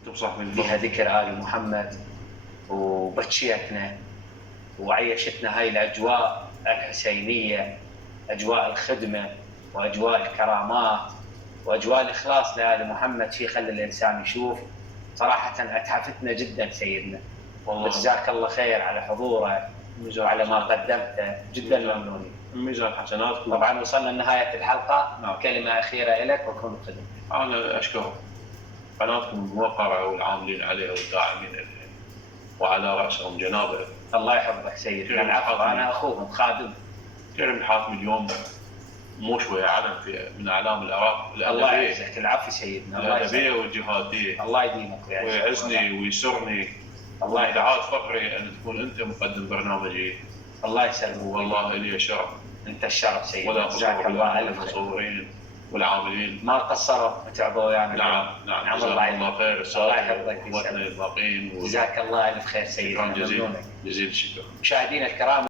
انتم صاحبين فيها ذكر آل محمد، وبكيتنا وعيشتنا هاي الأجواء الحسينية، أجواء الخدمة وأجواء الكرامات وأجواء الإخلاص لآل محمد. شيء خلى الإنسان يشوف صراحة. أتحفتنا جدا سيدنا، والله جزاك الله خير على حضورك وعلى ما قدمته، جدا ممنونين. ميزان حسناتكم. طبعا وصلنا لنهاية الحلقة. نعم. كلمة أخيرة لك وكن خدمتك. أنا أشكر قناتكم الموقرة والعاملين عليها والداعمين لها، وعلى رأسهم جنابه الله يحفظك سيدنا. العفو، أنا أخوهم خادم. كريم الحاتمي اليوم مو شوية علم من أعلام العراق الله يعزك. العفو سيدنا. الأدبية والجهادية. الله يديمك ويعزني ويسرني. الله دعاء فخري أن تكون أنت مقدم برنامجي. الله يسلمك. والله لي شرف. أنت الشرف سيدنا. ولا جزاك الله ألف خير. المصورين والعاملين ما قصروا وتعبوا ويانا. نعم نعم. جزاك الله خير. الله يحفظك وإخوتنا الباقيين. جزاك الله ألف خير سيدنا. شكرا جزيل الشكر. مشاهدينا الكرام.